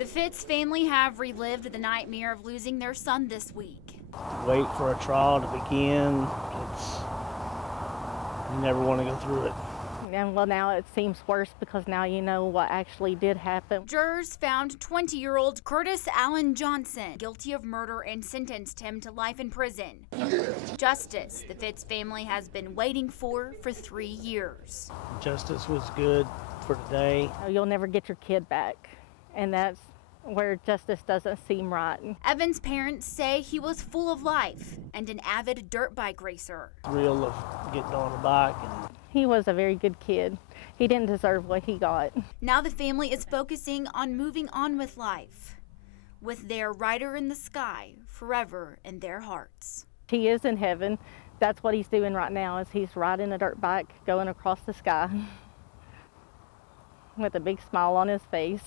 The Fitz family have relived the nightmare of losing their son this week. Wait for a trial to begin. You never want to go through it. And well, now it seems worse because now you know what actually did happen. Jurors found 20-year-old Curtis Allen Johnson guilty of murder and sentenced him to life in prison. Justice the Fitz family has been waiting for 3 years. Justice was good for today. You'll never get your kid back, and that's where justice doesn't seem right. Evan's parents say he was full of life and an avid dirt bike racer. Thrill of getting on a bike. He was a very good kid. He didn't deserve what he got. Now the family is focusing on moving on with life, with their rider in the sky forever in their hearts. He is in heaven. That's what he's doing right now, is he's riding a dirt bike going across the sky with a big smile on his face.